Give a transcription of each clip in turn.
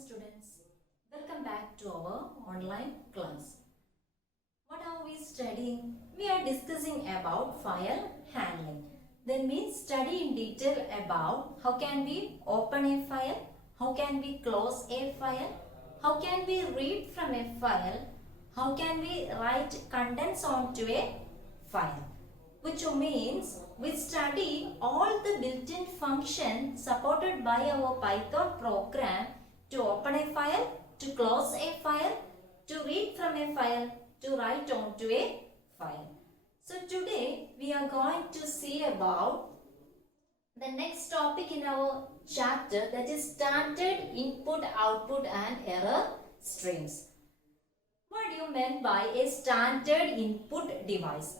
students. Welcome back to our online class. What are we studying? We are discussing about file handling. That means study in detail about how can we open a file, how can we close a file, how can we read from a file, how can we write contents onto a file. Which means we study all the built-in functions supported by our Python program to open a file, to close a file, to read from a file, to write onto a file. So today we are going to see about the next topic in our chapter, that is standard input, output and error streams. What do you mean by a standard input device?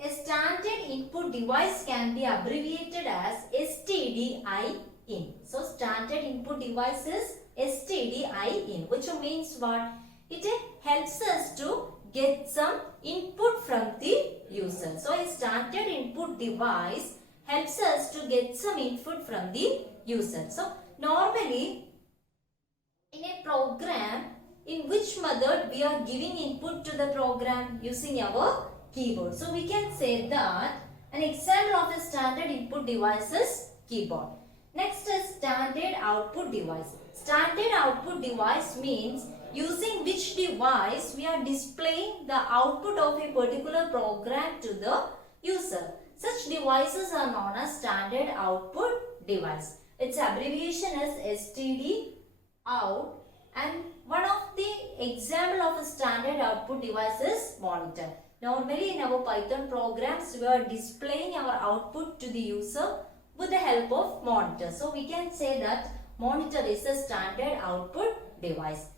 A standard input device can be abbreviated as STDIN. So standard input device is STDIN, which means what? It helps us to get some input from the user. So a standard input device helps us to get some input from the user. So normally in a program, in which method we are giving input to the program? Using our keyboard. So we can say that an example of a standard input device is keyboard. Next is standard output device. Standard output device means using which device we are displaying the output of a particular program to the user. Such devices are known as standard output device. Its abbreviation is STD out, and one of the example of a standard output device is monitor. Normally in our Python programs, we are displaying our output to the user with the help of monitor. So we can say that monitor is a standard output device.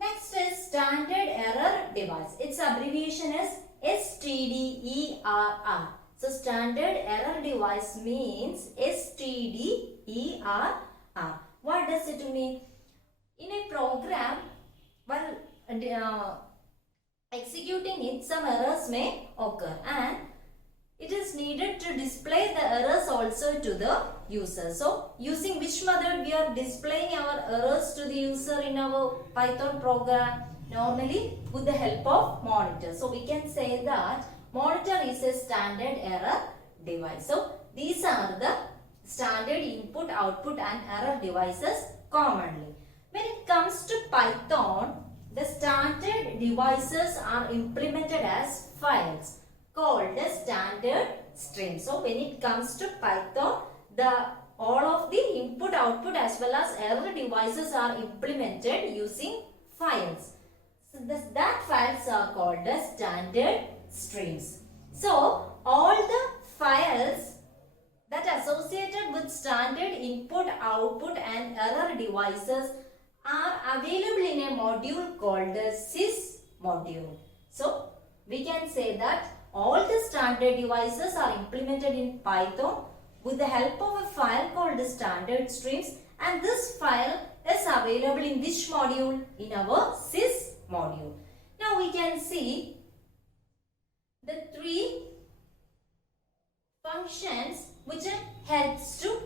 Next is standard error device. Its abbreviation is STDERR. So standard error device means STDERR. What does it mean? In a program, executing it, some errors may occur and it is needed to display the errors also to the user. So using which method we are displaying our errors to the user in our Python program? Normally with the help of monitor. So we can say that monitor is a standard error device. So these are the standard input, output and error devices commonly. When it comes to Python, the standard devices are implemented as files called the standard stream. So when it comes to Python, all of the input, output as well as error devices are implemented using files. So that files are called the standard streams. So all the files that are associated with standard input, output and error devices are available in a module called the sys module. So we can say that all the standard devices are implemented in Python with the help of a file called the standard streams, and this file is available in which module? In our sys module. Now we can see the three functions which helps to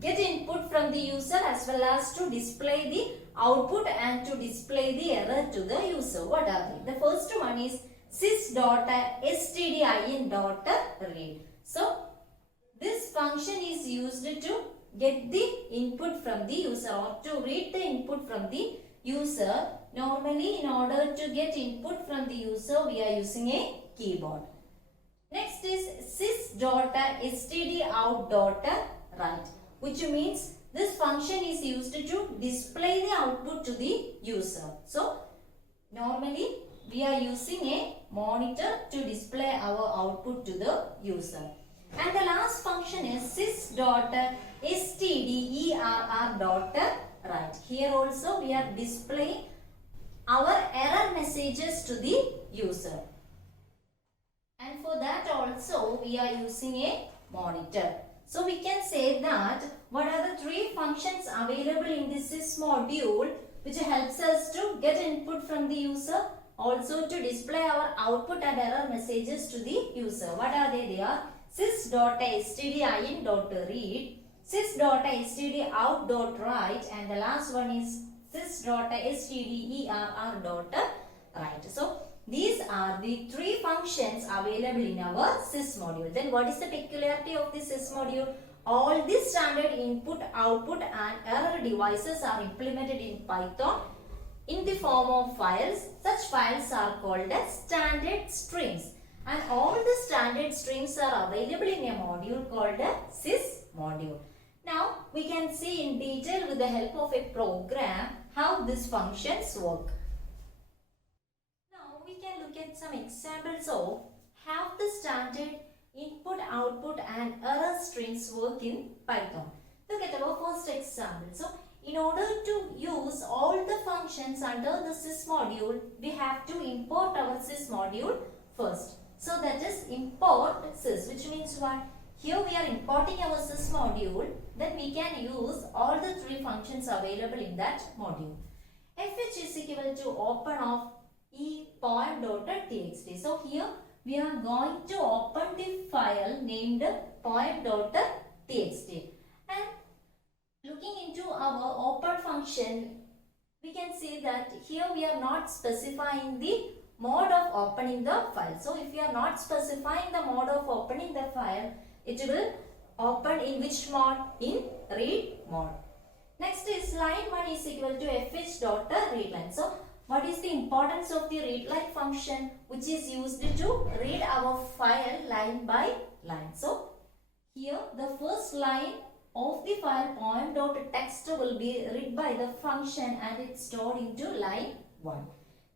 get input from the user as well as to display the output and to display the error to the user. What are they? The first one is sys.stdin.read. So this function is used to get the input from the user or to read the input from the user. Normally in order to get input from the user, we are using a keyboard. Next is sys.stdout.write, which means this function is used to display the output to the user. So normally we are using a monitor to display our output to the user. And the last function is sys.stderr.write. Here also we are displaying our error messages to the user. And for that also we are using a monitor. So we can say that what are the three functions available in this sys module which helps us to get input from the user, also to display our output and error messages to the user. What are they? They are sys.stdin.read, sys.stdout.write, and the last one is sys.stderr.write. So these are the three functions available in our sys module. Then what is the peculiarity of the sys module? All the standard input, output and error devices are implemented in Python in the form of files. Such files are called as standard strings, and all the standard strings are available in a module called a sys module. Now we can see in detail with the help of a program how these functions work. Now we can look at some examples of how the standard input, output and error strings work in Python. Look at our first example. So in order to use all the functions under the sys module, we have to import our sys module first. So that is import sys, which means what? Here we are importing our sys module, then we can use all the three functions available in that module. Fh is equal to open of poem.txt. So here we are going to open the file named poem.txt, and looking into our open function, we can see that here we are not specifying the mode of opening the file. So if you are not specifying the mode of opening the file, it will open in which mode? In read mode. Next is line 1 is equal to fh.readline. So what is the importance of the readline function, which is used to read our file line by line? So here the first line of the file poem.txt will be read by the function and it's stored into line 1.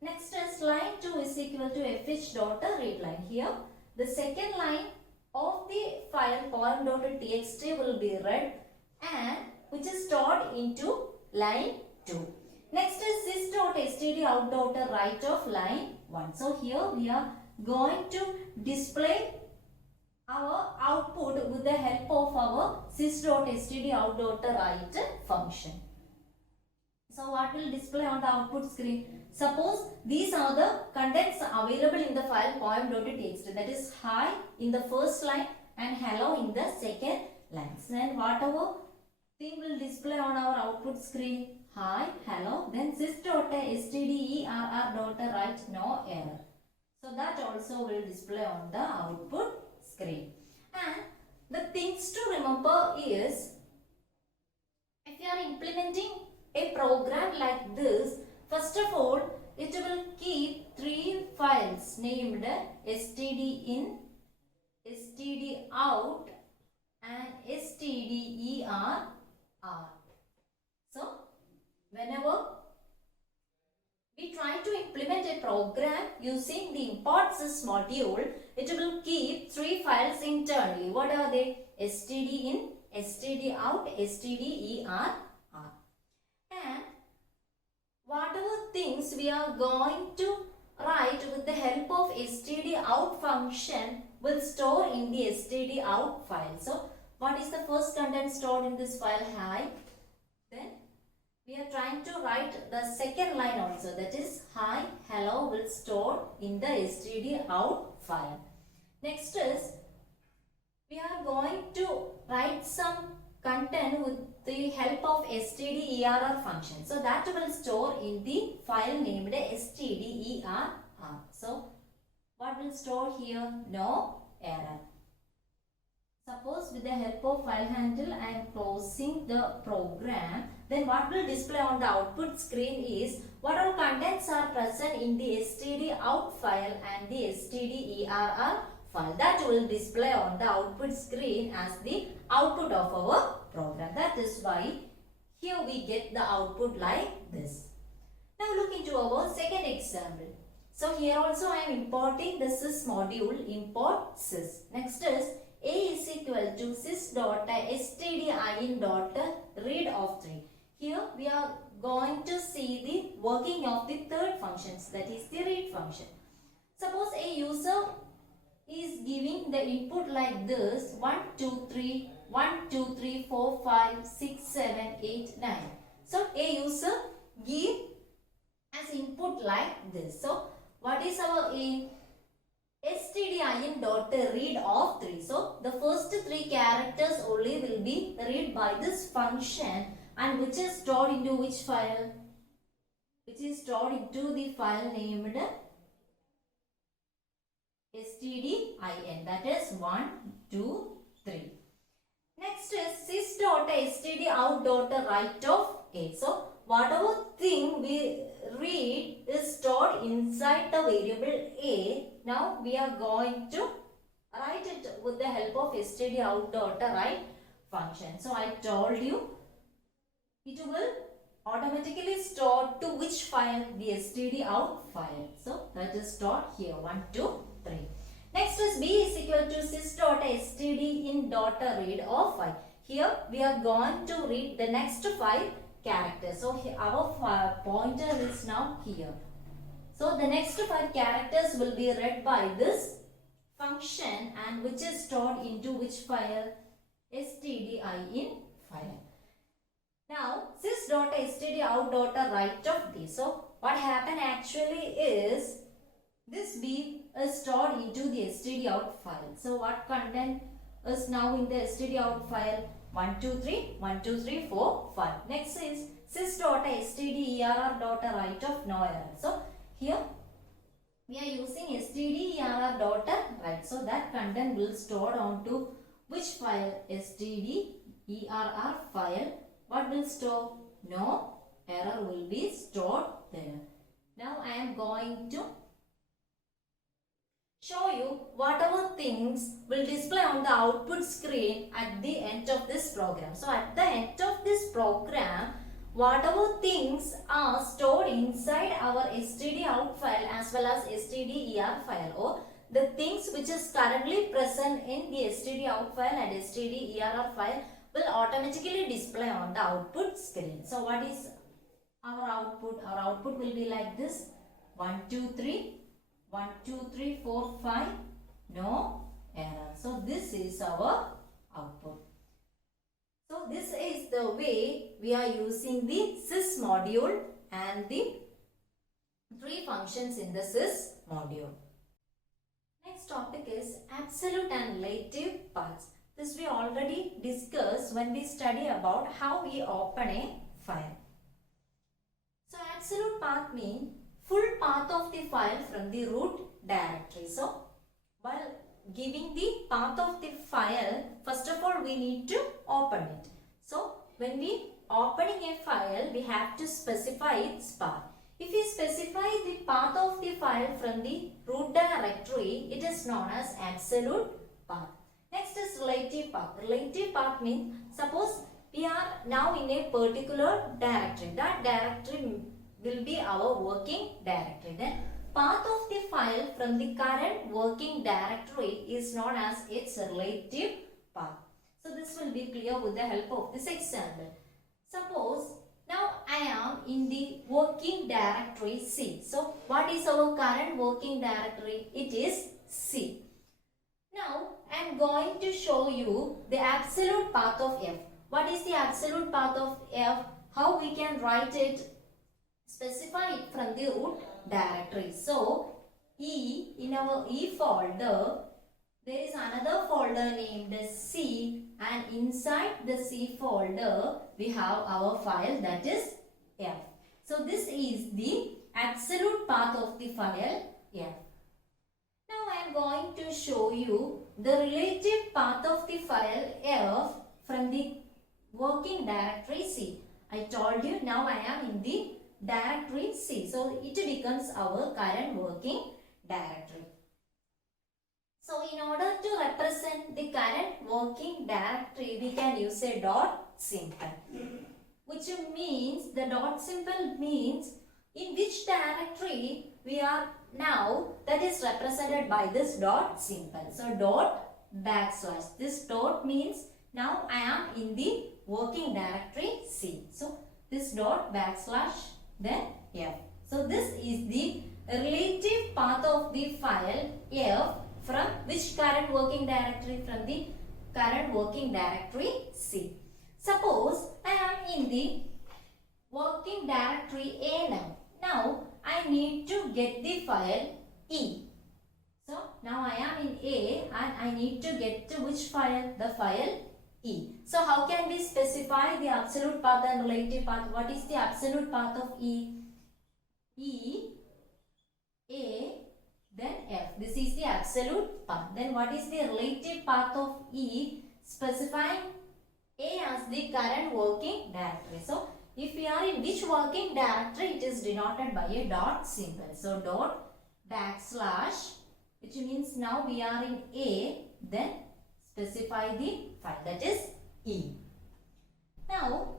Next is line 2 is equal to fh.readline. Here the second line of the file poem.txt will be read and which is stored into line 2. Next is sys.stdout.write of line 1. So here we are going to display our output with the help of our sys.stdout.write function. So what will display on the output screen? Suppose these are the contents available in the file poem.txt, that is hi in the first line and hello in the second line. Then whatever thing will display on our output screen? Hi, hello, then sys.stderr.write no error. So that also will display on the output screen. And the things to remember is, if you are implementing a program like this, first of all, it will keep three files named stdin, stdout and stderr. So whenever we try to implement a program using the import sys module, it will keep three files internally. What are they? stdin, stdout, stderr. And whatever things we are going to write with the help of stdout function will store in the stdout file. So what is the first content stored in this file? Hi. Then we are trying to write the second line also, that is hi, hello will store in the stdout file. Next is we are going to write some content with the help of stderr function. So that will store in the file named stderr. So what will store here? No error. Suppose with the help of file handle I am closing the program, then what will display on the output screen is what all contents are present in the stdout file and the stderr file. That will display on the output screen as the output of our program. That is why here we get the output like this. Now look into our second example. So here also I am importing the sys module, import sys. Next is a is equal to sys.stdin.read of 3. Here we are going to see the working of the third functions, that is the read function. Suppose a user is giving the input like this: 1, 2, 3, 1, 2, 3, 4, 5, 6, 7, 8, 9. So a user give as input like this. So what is our aim? stdin.read of 3. So the first 3 characters only will be read by this function, and which is stored into which file? which is stored into the file named stdin, that is 1, 2, 3. Next is sys.stdout.write of a. So whatever thing we read is stored inside the variable a. Now we are going to write it with the help of stdout.write function. So I told you it will automatically store to which file? The stdout file. So that is stored here 1, 2, 3. Next is b is equal to sys.stdin.read of 5. Here we are going to read the next 5 characters. So here our pointer is now here. So the next 5 characters will be read by this function, and which is stored into which file? stdin file. Now sys.stdout.write of b. So what happened actually is this b is stored into the stdout file. So what content is now in the stdout file? 1, 2, 3, 1, 2, 3, 4, 5. Next is sys.stderr.write of no error. So here we are using stderr.write. So that content will store onto which file? stderr file. What will store? No error will be stored there. Now I am going to show you whatever things will display on the output screen at the end of this program. So at the end of this program, whatever things are stored inside our stdout file as well as stder file, or the things which is currently present in the stdout file and stder file will automatically display on the output screen. So what is our output? Our output will be like this: 1, 2, 3. 1, 2, 3, 4, 5, no error. So this is our output. So this is the way we are using the sys module and the 3 functions in the sys module. Next topic is absolute and relative paths. This we already discussed when we study about how we open a file. So absolute path means full path of the file from the root directory. So while giving the path of the file, first of all we need to open it. So when we opening a file, we have to specify its path. If we specify the path of the file from the root directory, it is known as absolute path. Next is relative path. Relative path means suppose we are now in a particular directory. That directory will be our working directory. Then path of the file from the current working directory is known as its relative path. So this will be clear with the help of this example. Suppose now I am in the working directory C. So what is our current working directory? It is C. Now I am going to show you the absolute path of F. What is the absolute path of F? How we can write it? Specify it from the root directory. So E, in our E folder, there is another folder named C, and inside the C folder we have our file, that is F. So this is the absolute path of the file F. Now I am going to show you the relative path of the file F from the working directory C. I told you now I am in the directory C. So it becomes our current working directory. So in order to represent the current working directory, we can use a dot symbol, which means the dot symbol means in which directory we are now, that is represented by this dot symbol. So dot backslash. This dot means now I am in the working directory C. So this dot backslash then F. So this is the relative path of the file F from which current working directory? From the current working directory C. Suppose I am in the working directory A now. Now I need to get the file E. So now I am in A and I need to get to which file? The file E. So how can we specify the absolute path and relative path? What is the absolute path of E? E, A, then F. This is the absolute path. Then what is the relative path of E? Specifying A as the current working directory. So if we are in which working directory, it is denoted by a dot symbol. So dot backslash, which means now we are in A, then specify the file, that is E. Now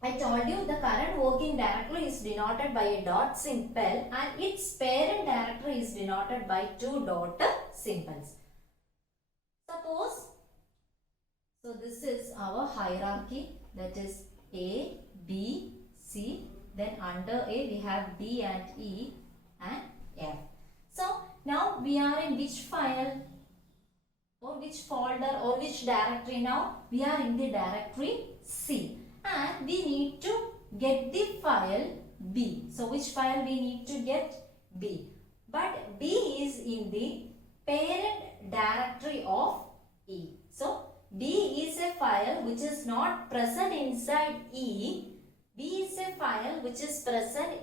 I told you the current working directory is denoted by a dot symbol and its parent directory is denoted by two dot symbols. Suppose, so this is our hierarchy, that is A, B, C, then under A we have D and E and F. So now we are in which file or which folder or which directory now? We are in the directory C. And we need to get the file B. So which file we need to get? B. But B is in the parent directory of E. So B is a file which is not present inside E. B is a file which is present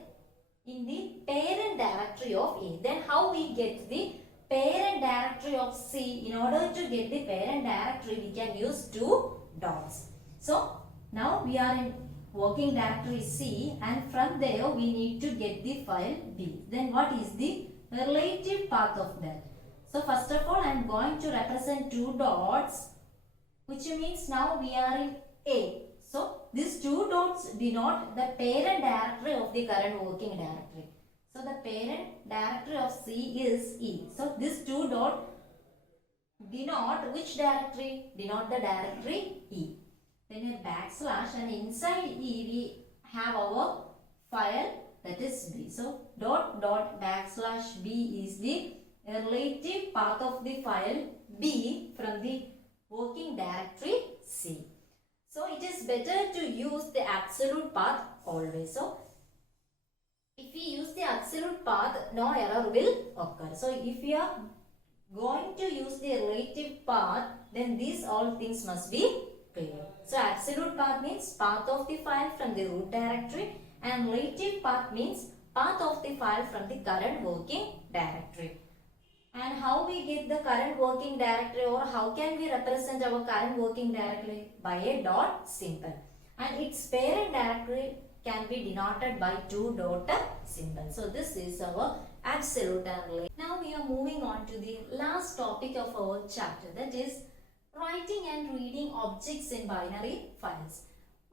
in the parent directory of E. Then how we get the parent directory of C? In order to get the parent directory, we can use two dots. So now we are in working directory C and from there we need to get the file B. Then what is the relative path of that? So first of all I am going to represent two dots, which means now we are in A. So these two dots denote the parent directory of the current working directory. So the parent directory of C is E. So these two dots denote which directory? Denote the directory E. Then a backslash and inside E we have our file, that is B. So dot dot backslash B is the relative path of the file B from the working directory C. So it is better to use the absolute path always. So if we use the absolute path, no error will occur. So if we are going to use the relative path, then these all things must be clear. So absolute path means path of the file from the root directory and relative path means path of the file from the current working directory. And how we get the current working directory, or how can we represent our current working directory? By a dot symbol. And its parent directory can be denoted by two dot symbols. So this is our absolute and relative. Now we are moving on to the last topic of our chapter, that is writing and reading objects in binary files.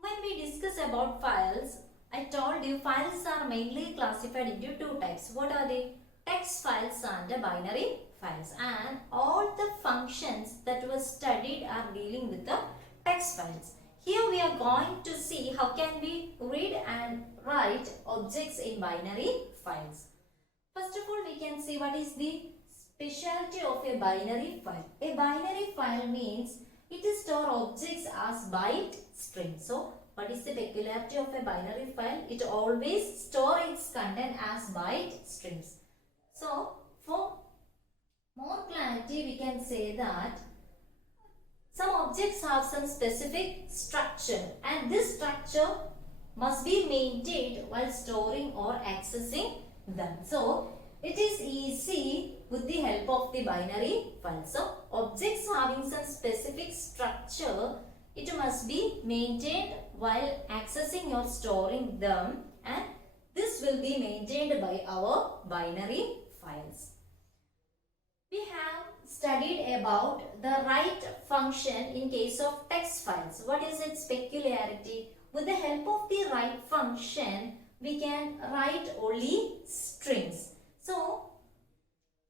When we discuss about files, I told you files are mainly classified into two types. What are they? Text files and binary files. And all the functions that were studied are dealing with the text files. Here we are going to see how can we read and write objects in binary files. First of all, we can see what is the specialty of a binary file. A binary file means it stores objects as byte strings. So what is the peculiarity of a binary file? It always stores its content as byte strings. So for more clarity, we can say that some objects have some specific structure and this structure must be maintained while storing or accessing them. So it is easy with the help of the binary file. So objects having some specific structure, it must be maintained while accessing or storing them, and this will be maintained by our binary files. We have studied about the write function in case of text files. What is its peculiarity? With the help of the write function, we can write only strings. So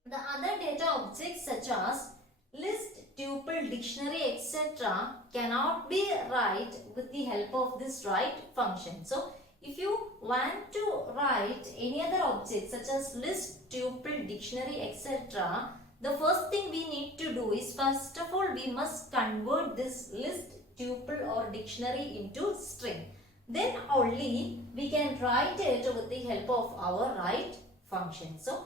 the other data objects such as list, tuple, dictionary, etc. cannot be write with the help of this write function. So if you want to write any other object such as list, tuple, dictionary, etc., the first thing we need to do is, first of all, we must convert this list, tuple or dictionary into string. Then only we can write it with the help of our write function. So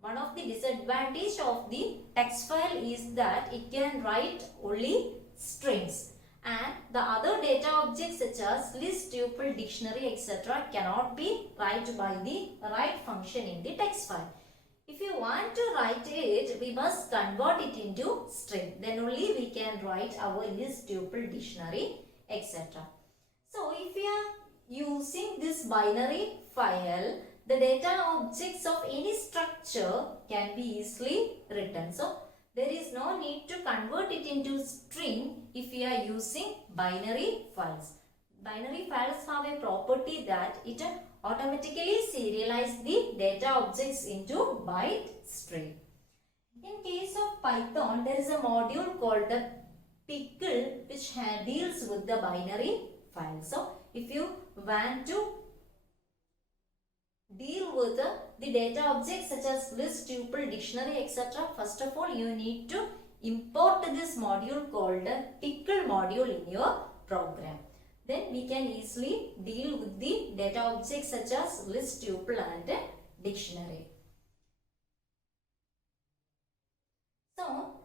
one of the disadvantages of the text file is that it can write only strings. and the other data objects such as list, tuple, dictionary, etc. cannot be written by the write function in the text file. If you want to write it, we must convert it into string. Then only we can write our list, tuple, dictionary, etc. So if we are using this binary file, the data objects of any structure can be easily written. So there is no need to convert it into string if we are using binary files. Binary files have a property that it automatically serializes the data objects into byte string. In case of Python, there is a module called the pickle which deals with the binary file. So if you want to deal with the data objects such as list, tuple, dictionary, etc. First of all, you need to import this module called pickle module in your program. Then we can easily deal with the data objects such as list, tuple and dictionary. So,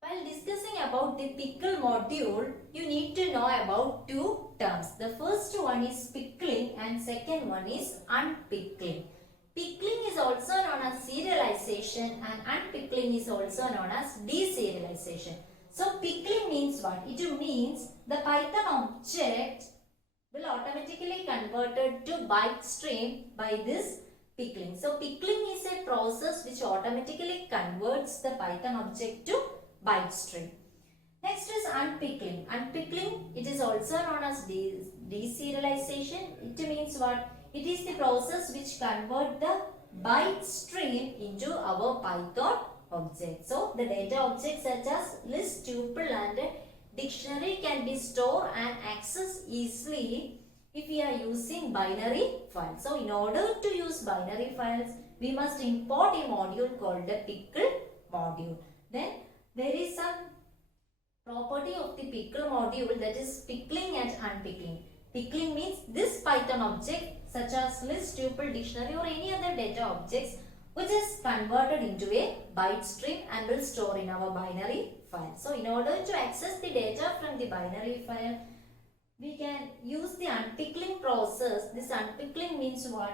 while discussing about the pickle module, you need to know about two terms. The first one is pickling and second one is unpickling. Pickling is also known as serialization and unpickling is also known as deserialization. So pickling means what? It means the Python object will automatically converted to byte stream by this pickling. So pickling is a process which automatically converts the Python object to byte string. Next is unpickling. Unpickling, it is also known as deserialization. It means what? It is the process which convert the byte stream into our Python object. So the data objects such as list, tuple and dictionary can be stored and accessed easily if we are using binary files. So in order to use binary files, we must import a module called the pickle module. Then there is some property of the pickle module, that is pickling and unpickling. Pickling means this Python object such as list, tuple, dictionary or any other data objects which is converted into a byte stream and will store in our binary file. So in order to access the data from the binary file, we can use the unpickling process. This unpickling means what?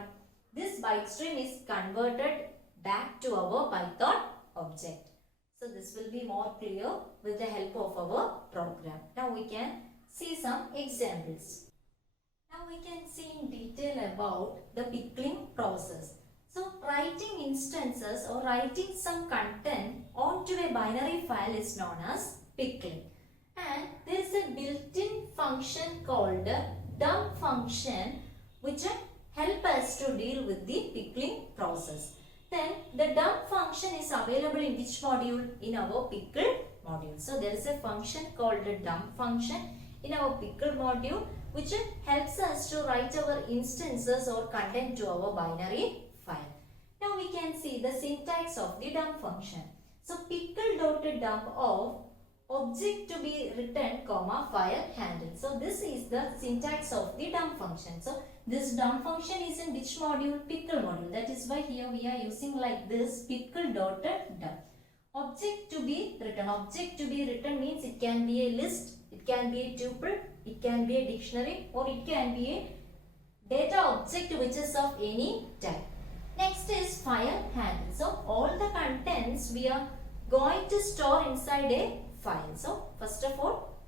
This byte stream is converted back to our Python object. So this will be more clear with the help of our program. Now we can see some examples. Now we can see in detail about the pickling process. So writing instances or writing some content onto a binary file is known as pickling. And there is a built-in function called dump function which help us to deal with the pickling process. Then the dump function is available in which module? In our pickle module. So there is a function called the dump function in our pickle module which helps us to write our instances or content to our binary file. Now we can see the syntax of the dump function. So pickle.dump of object to be written, comma, file handle. So this is the syntax of the dump function. So this dump function is in which module? Pickle module. That is why here we are using like this pickle.dump. Object to be written. Object to be written means it can be a list, it can be a tuple, it can be a dictionary or it can be a data object which is of any type. Next is file handle. So all the contents we are going to store inside a file. So first of all,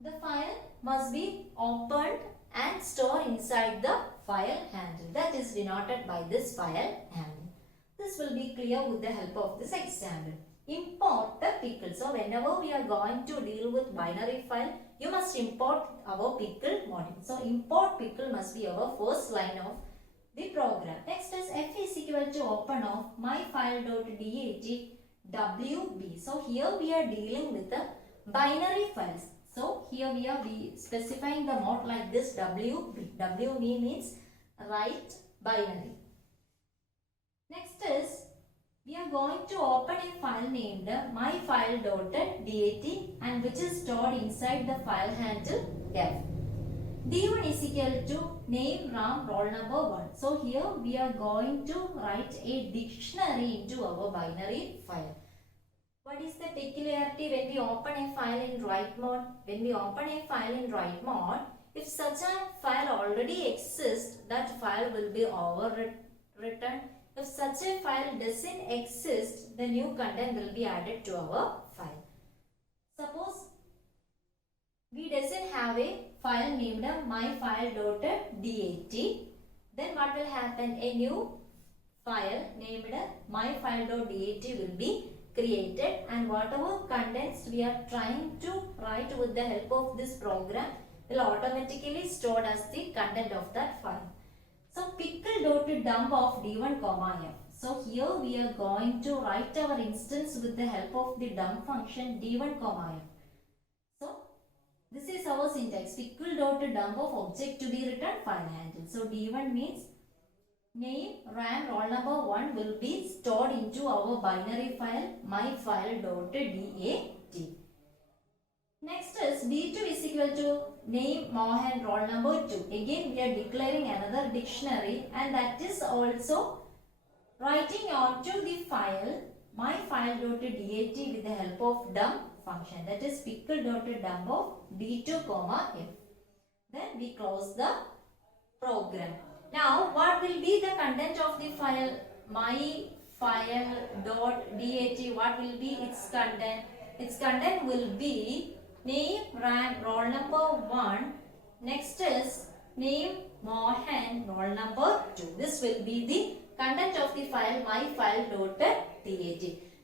the file must be opened and stored inside the file handle. That is denoted by this file handle. This will be clear with the help of this example. Import the pickle. So whenever we are going to deal with binary file, you must import our pickle module. So import pickle must be our first line of the program. Next is f is equal to open of myfile.dat wb. So here we are dealing with the binary files. So here we are specifying the mode like this wb. Wb means write binary. Next is we are going to open a file named myfile.dat and which is stored inside the file handle f. D1 is equal to name, RAM, roll number 1. So here we are going to write a dictionary into our binary file. What is the peculiarity when we open a file in write mode? When we open a file in write mode, if such a file already exists, that file will be overwritten. If such a file doesn't exist, the new content will be added to our file. Suppose we doesn't have a file named myfile.dat, then what will happen? A new file named myfile.dat will be created, and whatever contents we are trying to write with the help of this program will automatically stored as the content of that file. So pickle.dump of d1, f. So here we are going to write our instance with the help of the dump function d1, f. So this is our syntax. Pickle.dump of object to be written file handle. So d1 means name, RAM, roll number 1 will be stored into our binary file myfile.dat. Next is d2 is equal to name, Mohan, roll number 2. Again we are declaring another dictionary, and that is also writing onto the file myfile.dat with the help of dump function, that is pickle.dump of d2, f. Then we close the program. Now what will be the content of the file myfile.dat? What will be its content? Its content will be name, RAM, roll number 1. Next is name, Mohan, roll number 2. This will be the content of the file myfile.dat.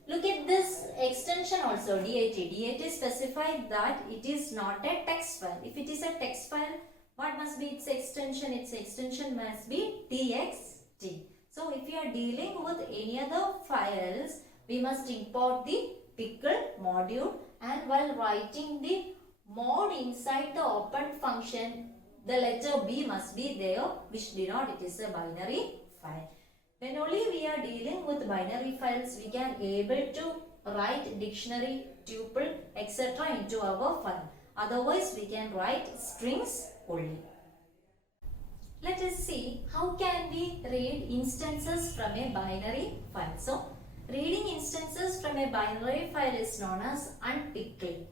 Look at this extension also, dat. Dat specified that it is not a text file. If it is a text file, what must be its extension? Its extension must be txt. So if you are dealing with any other files, we must import the pickle module, and while writing the mode inside the open function, the letter B must be there, which denote it is a binary file. When only we are dealing with binary files, we can able to write dictionary, tuple, etc. into our file. Otherwise, we can write strings only. Let us see how can we read instances from a binary file. So, reading instances from a binary file is known as unpickling,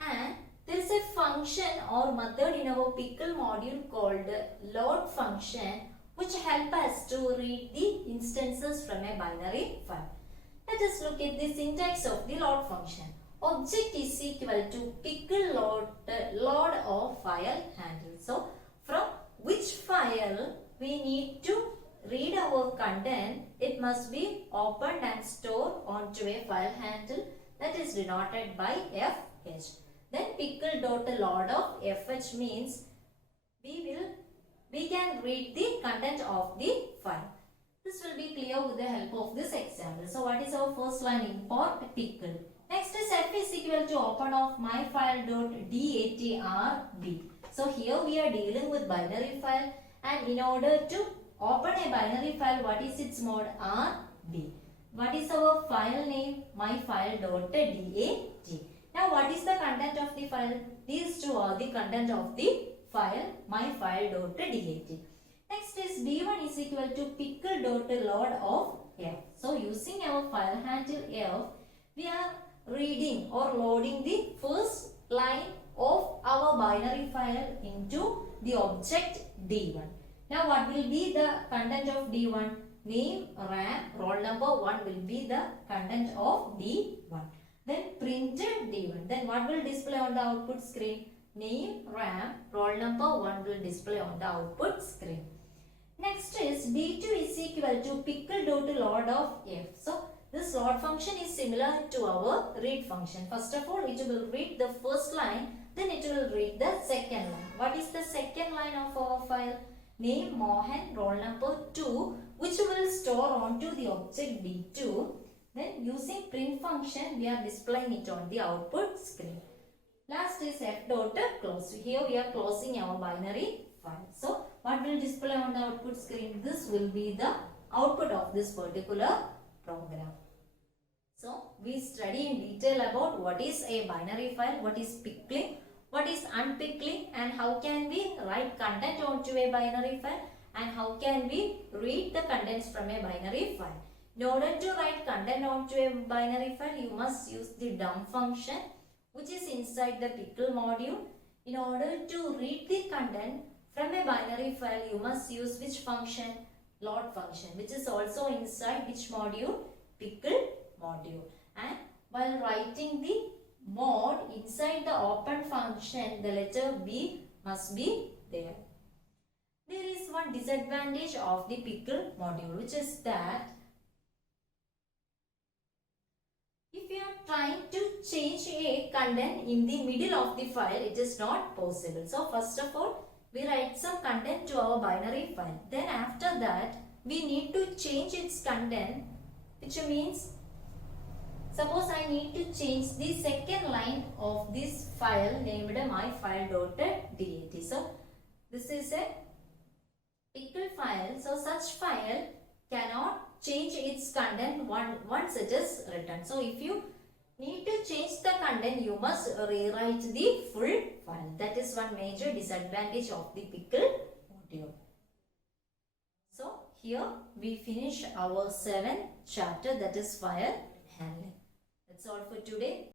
and there is a function or method in our pickle module called load function, which help us to read the instances from a binary file. Let us look at the syntax of the load function. Object is equal to pickle load of file handle. So from which file we need to read our content, it must be opened and stored onto a file handle that is denoted by fh. Then pickle.load of fh means we can read the content of the file. This will be clear with the help of this example. So what is our first line? Import pickle. Next is f is equal to open of myfile.datrb. So here we are dealing with binary file, and in order to open a binary file, what is its mode? RB. What is our file name? myfile.dat. Now what is the content of the file? These two are the content of the file myfile.dat. Next is d1 is equal to pickle.load of f. So using our file handle f, we are reading or loading the first line of our binary file into the object d1. Now what will be the content of d1? Name, RAM, roll number 1 will be the content of d1. Then printed d1. Then what will display on the output screen? Name, RAM, roll number 1 will display on the output screen. Next is d2 is equal to pickle.load of f. So this load function is similar to our read function. First of all, it will read the first line, then it will read the second line. What is the second line of our file? Name, Mohan, roll number 2, which will store onto the object d2. Then using print function, we are displaying it on the output screen. Last is f.close. Here we are closing our binary file. So what will display on the output screen? This will be the output of this particular program. So we study in detail about what is a binary file, what is pickling, what is unpickling, and how can we write content onto a binary file, and how can we read the contents from a binary file. In order to write content onto a binary file, you must use the dump function which is inside the pickle module. In order to read the content from a binary file, you must use which function? Load function, which is also inside which module? Pickle module. And while writing the mod inside the open function, the letter B must be there. There is one disadvantage of the pickle module, which is that if you are trying to change a content in the middle of the file, it is not possible. So first of all, we write some content to our binary file. Then after that, we need to change its content, which means suppose I need to change the second line of this file named myfile.dat. So this is a pickle file. So such file cannot change its content once it is written. So if you need to change the content, you must rewrite the full file. That is one major disadvantage of the pickle module. So here we finish our 7th chapter, that is file handling. That's all for today.